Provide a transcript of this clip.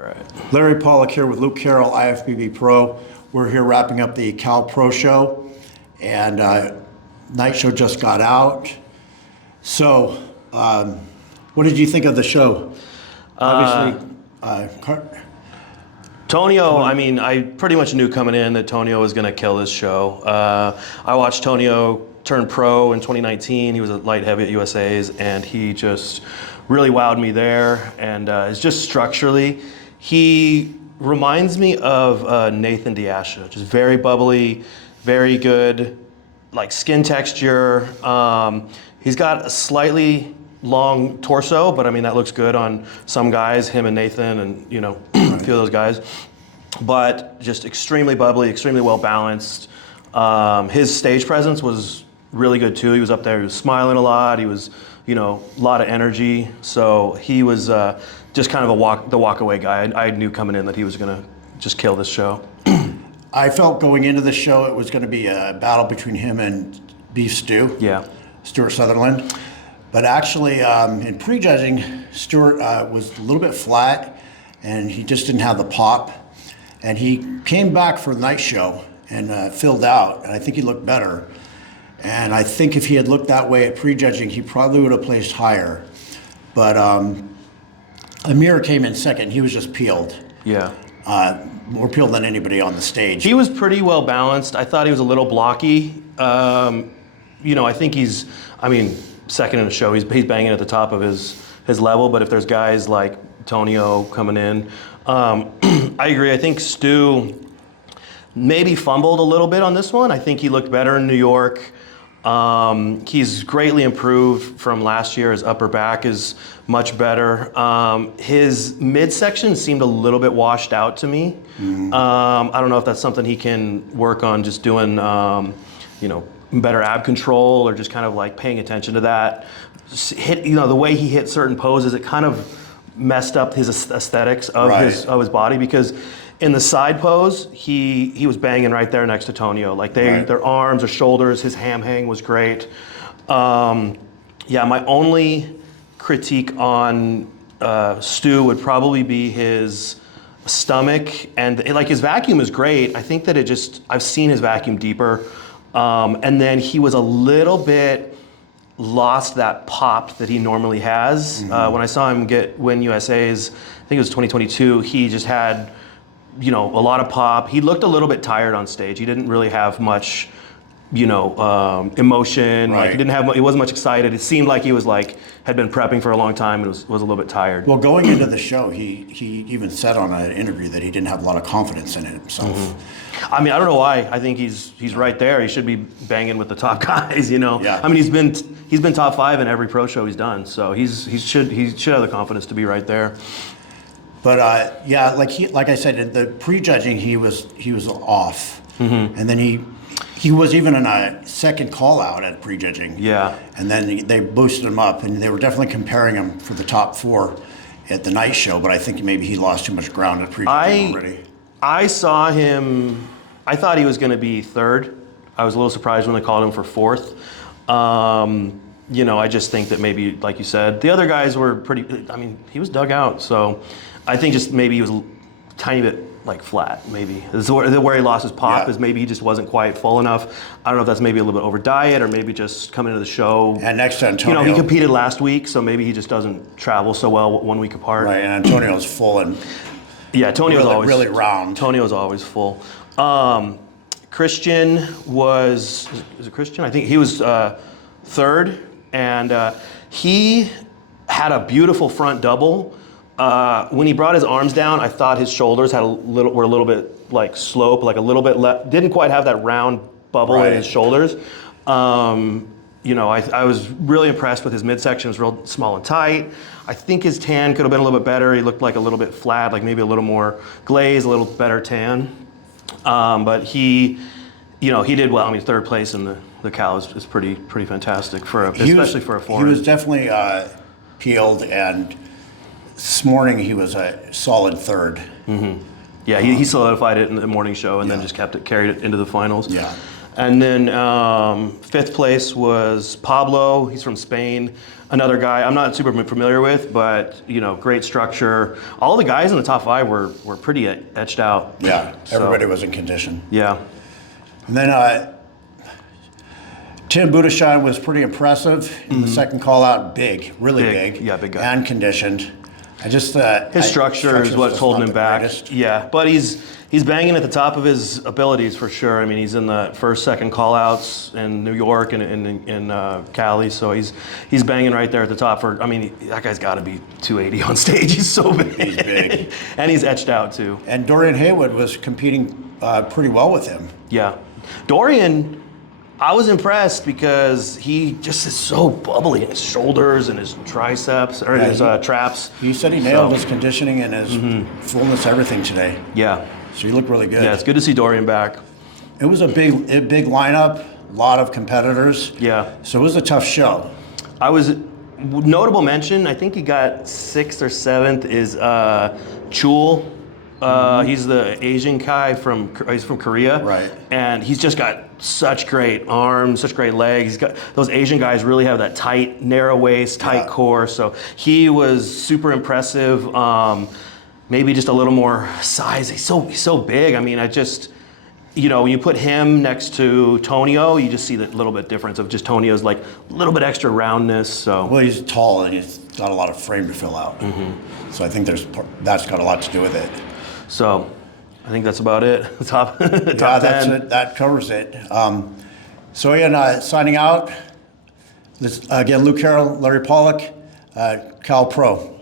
Right. Larry Pollock here with Luke Carroll, IFBB Pro. We're here wrapping up the Cal Pro Show, and night show just got out. So, what did you think of the show? Obviously, Tonio, I mean, I pretty much knew coming in that Tonio was going to kill this show. I watched Tonio turn pro in 2019. He was a light heavy at USA's, and he just really wowed me there. And it's just structurally, he reminds me of Nathan Diasha, just very bubbly, very good, like skin texture. He's got a slightly long torso, but I mean, that looks good on some guys, him and Nathan and, you know, a few of those guys. But just extremely bubbly, extremely well balanced. His stage presence was really good too. He was up there, he was smiling a lot. He was, you know, a lot of energy. So he was just kind of the walk away guy. I knew coming in that he was gonna just kill this show. I felt going into the show it was going to be a battle between him and Beef Stew. Yeah. Stuart Sutherland. But actually, in prejudging, Stuart was a little bit flat, and he just didn't have the pop. And he came back for the night show and filled out, and I think he looked better. And I think if he had looked that way at prejudging, he probably would have placed higher. But Amir came in second. He was just peeled. Yeah. More peeled than anybody on the stage. He was pretty well balanced. I thought he was a little blocky. You know, I think he's, I mean, second in the show, he's banging at the top of his level, but if there's guys like Tonio coming in, I agree. I think Stu maybe fumbled a little bit on this one. I think he looked better in New York. He's greatly improved from last year. His upper back is much better. His midsection seemed a little bit washed out to me. I don't know if that's something he can work on, just doing, you know, better ab control or just kind of like paying attention to that. You know, the way he hit certain poses, it kind of messed up his aesthetics of his body, because in the side pose, he was banging right there next to Tonio. Like their arms or shoulders, his ham hang was great. Yeah, my only critique on Stu would probably be his stomach, and like his vacuum is great. I think that I've seen his vacuum deeper. And then he was a little bit lost that pop that he normally has. When I saw him win USA's, I think it was 2022, he just had, you know, a lot of pop. He looked a little bit tired on stage. He didn't really have much, you know, emotion. Like he wasn't much excited. It seemed like he was had been prepping for a long time and was a little bit tired. Well, going into the show, he even said on an interview that he didn't have a lot of confidence in himself. I mean, I don't know why. I think he's right there. He should be banging with the top guys, you know. Yeah. I mean, he's been top 5 in every pro show he's done, so he should have the confidence to be right there. But yeah, like I said, in the prejudging he was off, and then he was even in a second call out at prejudging. Yeah. And then they boosted him up, and they were definitely comparing him for the top 4 at the night show. But I think maybe he lost too much ground at prejudging already. I saw him. I thought he was going to be 3rd. I was a little surprised when they called him for 4th. You know, I just think that maybe, like you said, the other guys were pretty. I mean, he was dug out, so I think just maybe he was a tiny bit flat. Maybe this is where he lost his pop. Is maybe he just wasn't quite full enough. I don't know if that's maybe a little bit over diet or maybe just coming into the show. And next to Antonio, you know, he competed last week, so maybe he just doesn't travel so well 1 week apart. Right, and Antonio's full and. Yeah, Tonio's always really round. Tonio's always full. Christian was it Christian? I think he was 3rd, and he had a beautiful front double. When he brought his arms down, I thought his shoulders were a little bit like slope, like a little bit didn't quite have that round bubble in his shoulders. You know, I was really impressed with his midsection. It was real small and tight. I think his tan could have been a little bit better. He looked like a little bit flat, like maybe a little more glaze, a little better tan. But he did well. I mean, 3rd place in the Cal is pretty fantastic especially for a foreign. He was definitely peeled, and this morning he was a solid 3rd. Yeah, he solidified it in the morning show and then just carried it into the finals. Yeah. And then 5th place was Pablo. He's from Spain. Another guy I'm not super familiar with, but great structure. All the guys in the top 5 were pretty etched out. Yeah, everybody was in condition. Yeah. And then Tim Budashan was pretty impressive in the second call out. Really big. Yeah, big guy. And conditioned. His structure is what's holding him back. Greatest. Yeah, but he's banging at the top of his abilities for sure. I mean, he's in the first, second call-outs in New York and in Cali, so he's banging right there at the top. That guy's got to be 280 on stage. He's so big. He's big. And he's etched out too. And Dorian Haywood was competing pretty well with him. Yeah, Dorian. I was impressed because he just is so bubbly in his shoulders and his triceps or his traps. He said he nailed his conditioning and his fullness, everything today. Yeah. So he looked really good. Yeah, it's good to see Dorian back. It was a big lineup, a lot of competitors. Yeah. So it was a tough show. Notable mention, I think he got 6th or 7th is Chul. He's the Asian guy he's from Korea. Right. And he's just got such great arms, such great legs. Those Asian guys really have that tight, narrow waist, tight core. So he was super impressive. Maybe just a little more size. He's so big. I mean, when you put him next to Tonio, you just see that little bit difference of just Tonio's like a little bit extra roundness. So well, he's tall and he's got a lot of frame to fill out. So I think that's got a lot to do with it. So I think that's about it. Top 10. That's it. That covers it. So again, signing out. Again, Luke Carroll, Larry Pollock, Cal Pro.